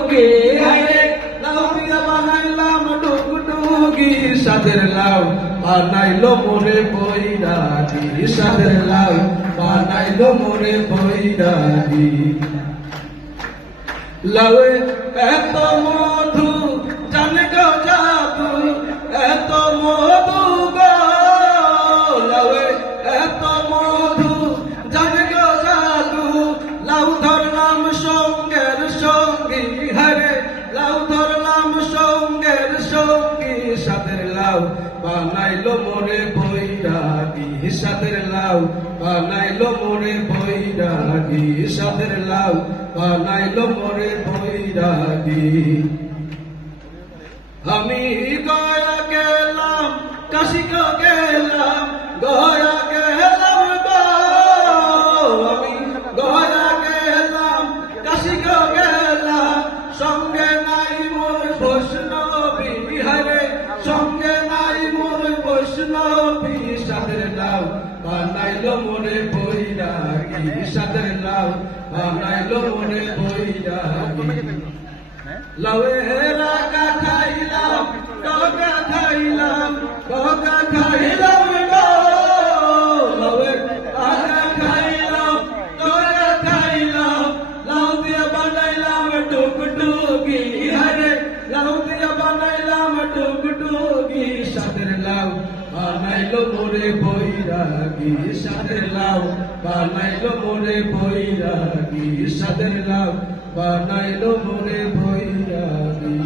টুকি লাউ দিয়া বানাইলাম টুকটুকি সাদের লাউ বানাইলো মোরে বৈরাগী সাদের লাউ বানাইলো মোরে বৈরাগী লাউয়ে এত মধু জানে গো জাদু এত মধু গো লাউয়ে এত মধু জানে গো জাদু লাউ ধরলাম সঙ্গের সঙ্গী হরে লাউ ধরলাম সঙ্গের সঙ্গী সাদের লাউ বানাইলো মোরে বৈরাগী সাদের লাউ বানাইলো মোরে বৈরাগী সাদের লাউ বানাইলো মোরে বৈরাগী আমি গয়া গেলাম কাশিক গেলাম গয়া গেলাম গো আমি গয়া গেলাম কাশিক গেলাম সঙ্গে নাই মোর বৈষ্ণবী হরে সঙ্গে নাই মোর বৈষ্ণবী সাদের লাউ বানাইলো মোরে বৈরাগী সাদের লাউ বানাইলো মোরে বৈরাগী লাউয়েরা খাইলাম ডগা খাইলাম ডগা খাইলাম গো লাউয়েরা খাইলাম ডগা খাইলাম লাউ দিয়া বানাইলাম টুকটুকি হরে লাউ দিয়া বানাইলাম টুকটুকি সাদের লাউ বানাইলো মোরে বৈরাগী সাদের লাউ বানাইলো মোরে বৈরাগী সাদের লাউ বানাইলো মোরে বৈরাগী